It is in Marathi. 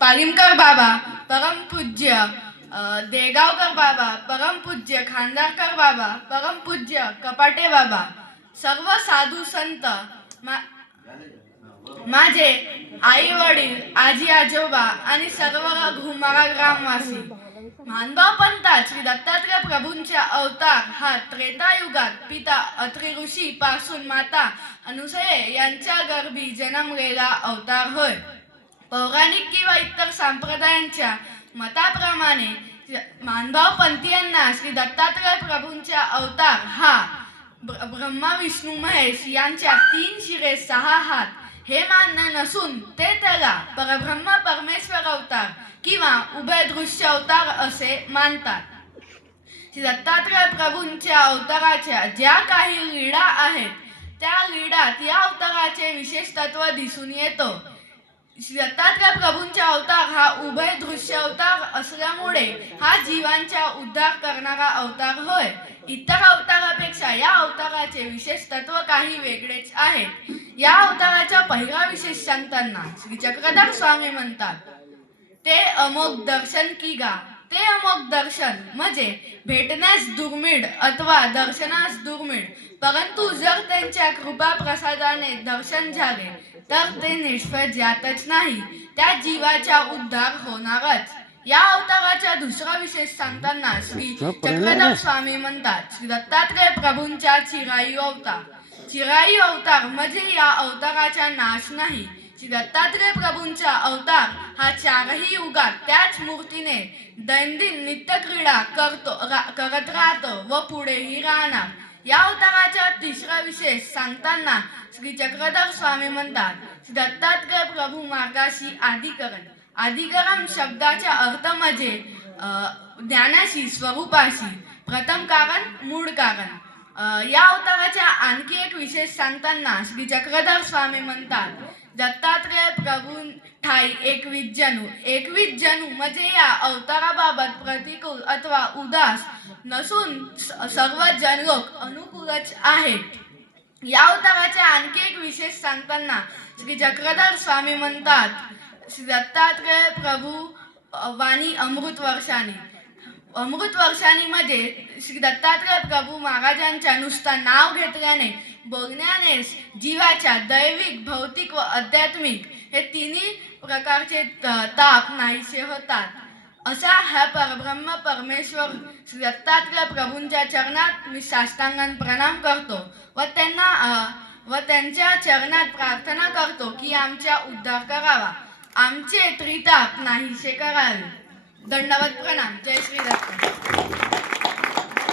पालिमकर बाबा परमपूज्य देगावकर बाबा परमपूज्य खांदारकर बाबा परमपूज्य कपाटे बाबा, सर्व साधू संत, माझे आई वडील, आजी आजोबा आणि सर्व घुमारा ग्रामवासी, मानभाव पंथात श्री दत्तात्रय प्रभूंच्या अवतार हा त्रेतायुगात पिता अत्रि ऋषी पासून माता अनुसये यांच्या गर्भी जन्मलेला अवतार होय. पौराणिक किंवा इतर संप्रदायांच्या मताप्रमाणे मानभाव पंथीयांना श्री दत्तात्रय प्रभूंचा अवतार हा ब्रह्मा विष्णू महेश यांच्या 3 शिरे 6 हात हे मान्य नसून ते त्याला परब्रह्म परमेश्वर अवतार किंवा उभय दृश्य अवतार असे मानतात. श्री दत्तात्रय प्रभूंच्या अवताराच्या ज्या काही लीळा आहेत त्या लीळात या अवताराचे विशेष तत्व दिसून येतो. श्री दत्तात्रय प्रभूंचा अवतार हा उभय दृश्य अवतार असल्यामुळे हा जीवांचा उद्धार करणारा अवतार होय. इतर अवतारापेक्षा या अवताराचे विशेष तत्व काही वेगळेच आहे. या अवताराचा पहिला विशेष सांगताना श्री चक्रधर स्वामी म्हणतात, ते अमोघ दर्शन की गा. ते अमोघ दर्शन म्हणजे भेटण्यास दुर्मिळ अथवा दर्शनास दुर्मिळ, परंतु जर त्यांच्या कृपा प्रसादाने दर्शन झाले तर ते निष्फळ जातच नाही, त्या जीवाचा उद्धार होणारच. या अवताराचा दुसरा विशेष सांगताना श्री चक्रधर स्वामी म्हणतात, श्री दत्तात्रय प्रभूंचा चिरायू अवतार. चिरायू अवतार म्हणजे या अवताराचा नाश नाही. श्री दत्तात्रय प्रभूंचा अवतार हा 4ही युगात त्याच मूर्तीने दैनंदिन नित्यक्रीडा करत राहतो व पुढेही राहणार. या अवताराचा तिसरा विशेष सांगताना श्री चक्रधर स्वामी म्हणतात, श्री दत्तात्रय प्रभू मार्गाशी आदिकरण. आदिकरण शब्दाचा अर्थ म्हणजे ज्ञानाशी, स्वरूपाशी. प्रथम कारण, मूळ कारण. या अवताराचा आणखी एक विशेष सांगताना श्री चक्रधर स्वामी म्हणतात, दत्तात्रय प्रभू ठाई 21 जणू. 21 जणू म्हणजे या अवताराबाबत प्रतिकूल अथवा उदास नसून सर्व जनलोक अनुकूलच आहेत. या अवताराचा आणखी एक विशेष सांगताना श्री चक्रधर स्वामी म्हणतात, श्री दत्तात्रय प्रभू वाणी अमृत वर्षानी. अमृत वर्षानी म्हणजे श्री दत्तात्रय प्रभू महाराजांच्या नुसता नाव घेतल्याने, बोलण्याने जीवाच्या दैविक, भौतिक व आध्यात्मिक हे तिन्ही प्रकारचे ताप नाहीसे होतात. असा हा परब्रह्म परमेश्वर श्री दत्तात्रय प्रभूंच्या चरणात मी साष्टांगाने प्रणाम करतो व त्यांच्या चरणात प्रार्थना करतो की आमचा उद्धार करावा, आमचे त्रिताप नाहीसे करावे. दंडवत प्रणाम. जय श्री दत्त.